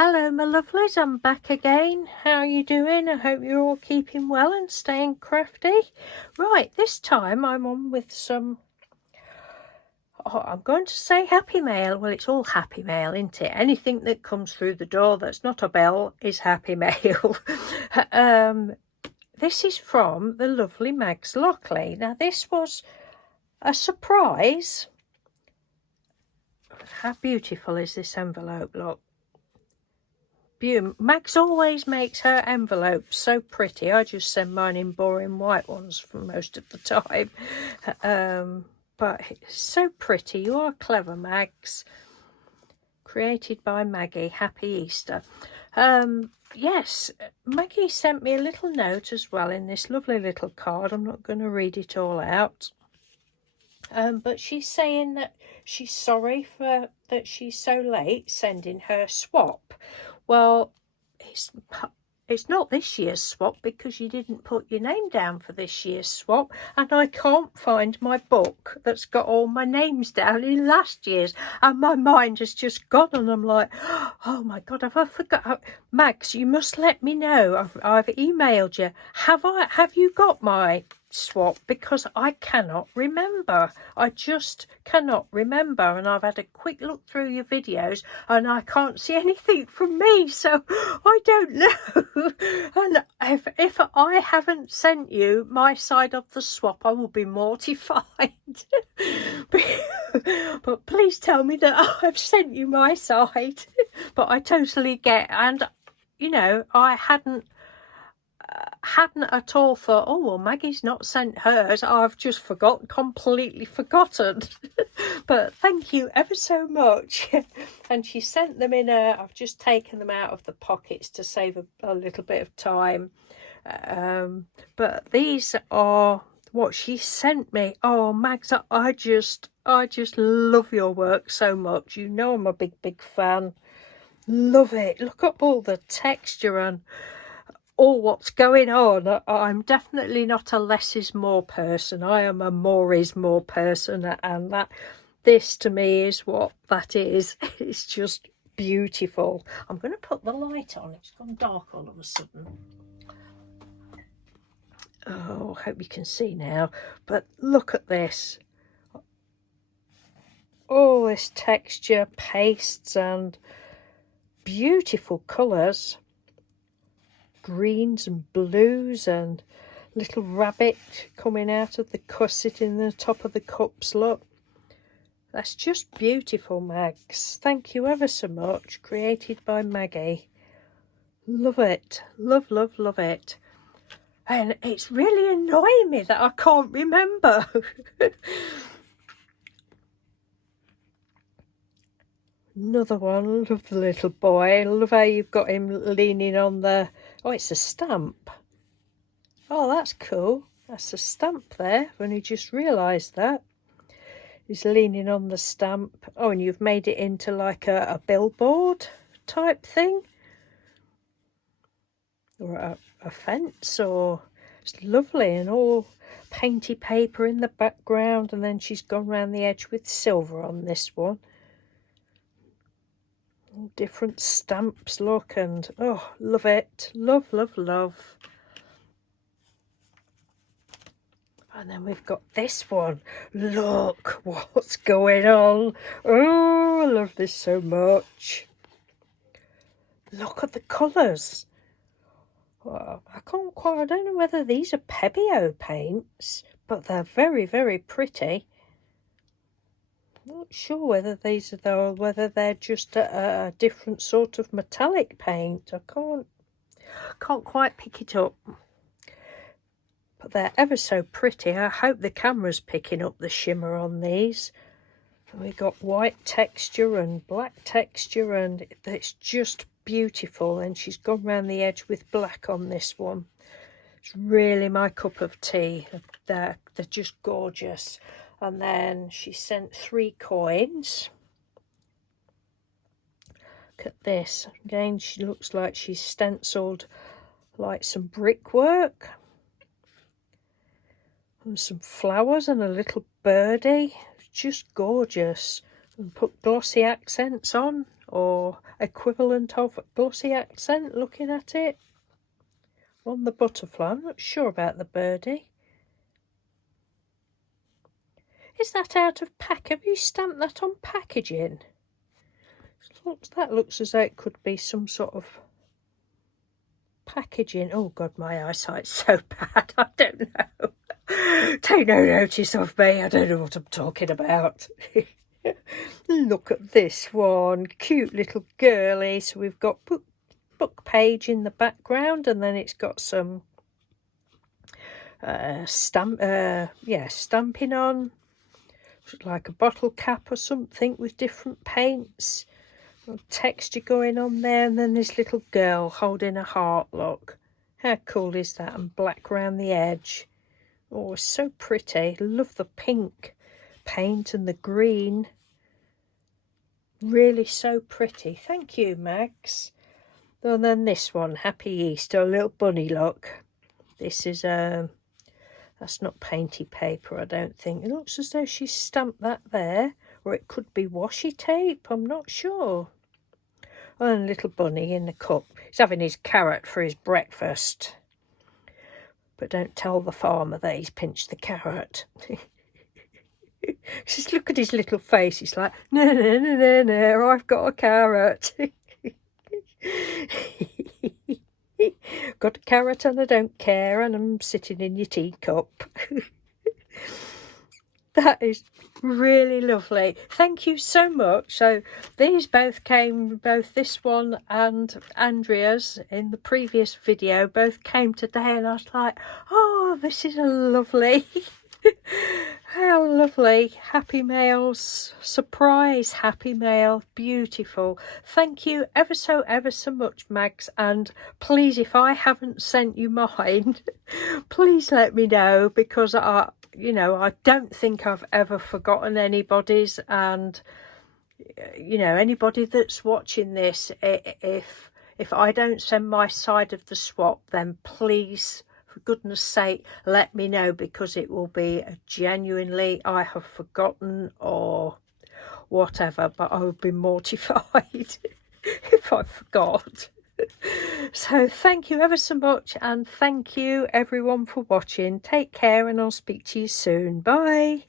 Hello my lovelies, I'm back again. How are you doing? I hope you're all keeping well and staying crafty. Right, this time I'm on with some, I'm going to say happy mail. Well, it's all happy mail, isn't it? Anything that comes through the door that's not a bell is happy mail. This is from the lovely Magz Lockley. Now this was a surprise. How beautiful is this envelope, look. Magz always makes her envelopes so pretty. I just send mine in boring white ones for most of the time. But it's so pretty. You are clever, Magz. Created by Maggie. Happy Easter. Yes, Maggie sent me a little note as well in this lovely little card. I'm not going to read it all out. But she's saying that she's sorry for that she's so late sending her swap. Well, it's not this year's swap because you didn't put your name down for this year's swap, and I can't find my book that's got all my names down in last year's, and my mind has just gone, and I'm like, oh my god, have I forgot? Magz, you must let me know. I've emailed you. Have you got my swap? Because I cannot remember. I just cannot remember, and I've had a quick look through your videos and I can't see anything from me, so I don't know. And if I haven't sent you my side of the swap, I will be mortified. But please tell me that I've sent you my side. But I totally get, and you know, I hadn't at all thought, oh well, Maggie's not sent hers. I've just completely forgotten. But thank you ever so much. And she sent them in I've just taken them out of the pockets to save a little bit of time. But these are what she sent me. Oh Magz, I just love your work so much. You know I'm a big fan. Love it. Look at all the texture and all what's going on. I'm definitely not a less is more person. I am a more is more person, and this to me is what that is. It's just beautiful. I'm going to put the light on. It's gone dark all of a sudden. Oh, I hope you can see now. But look at this. All this texture, pastes and beautiful colours. Greens and blues and little rabbit coming out of the cusset in the top of the cups. Look, that's just beautiful, Magz. Thank you ever so much. Created by Maggie. Love it. Love it. And it's really annoying me that I can't remember. Another one. Love the little boy. Love how you've got him leaning on the... Oh, it's a stamp. Oh, that's cool. That's a stamp there. I've only just realised that. He's leaning on the stamp. Oh, and you've made it into like a billboard type thing. Or a fence, or... It's lovely, and all painty paper in the background, and then she's gone round the edge with silver on this one. Different stamps, look, and oh, love it. Love. And then we've got this one. Look what's going on. Oh, I love this so much. Look at the colours. Well, I don't know whether these are Pebeo paints, but they're very pretty. Not sure whether these are though, or whether they're just a different sort of metallic paint. I can't quite pick it up, but they're ever so pretty. I hope the camera's picking up the shimmer on these. We got white texture and black texture, and it's just beautiful. And she's gone round the edge with black on this one. It's really my cup of tea. They're just gorgeous. And then she sent 3 coins. Look at this. Again, she looks like she's stenciled like some brickwork. And some flowers and a little birdie. It's just gorgeous. And put glossy accents on. or equivalent of glossy accent looking at it. On the butterfly, I'm not sure about the birdie. Is that out of pack? Have you stamped that on packaging? That looks as though it could be some sort of packaging. Oh God, my eyesight's so bad. I don't know. Take no notice of me. I don't know what I'm talking about. Look at this one. Cute little girly. So we've got book page in the background, and then it's got some stamping on. Like a bottle cap or something with different paints. Texture going on there, and then this little girl holding a heart, look. How cool is that? And black around the edge. Oh, it's so pretty. Love the pink paint and the green. Really so pretty. Thank you, Magz. And then this one, Happy Easter, a little bunny look. This is that's not painty paper, I don't think. It looks as though she's stamped that there, or it could be washi tape, I'm not sure. And a little bunny in the cup. He's having his carrot for his breakfast. But don't tell the farmer that he's pinched the carrot. Just look at his little face. He's like, no, no, no, no, no, I've got a carrot. Got a carrot and I don't care, and I'm sitting in your teacup. That is really lovely. Thank you so much. So these both came, both this one and Andrea's in the previous video, both came today, and I was like, oh, this is a lovely, how lovely. Happy Mail's surprise Happy Mail. Beautiful. Thank you ever so much, Magz, and please, if I haven't sent you mine, please let me know, because I don't think I've ever forgotten anybody's, and anybody that's watching this, if I don't send my side of the swap, then please, for goodness sake, let me know, because it will be genuinely I have forgotten or whatever, but I would be mortified if I forgot. So thank you ever so much, and thank you everyone for watching. Take care, and I'll speak to you soon. Bye.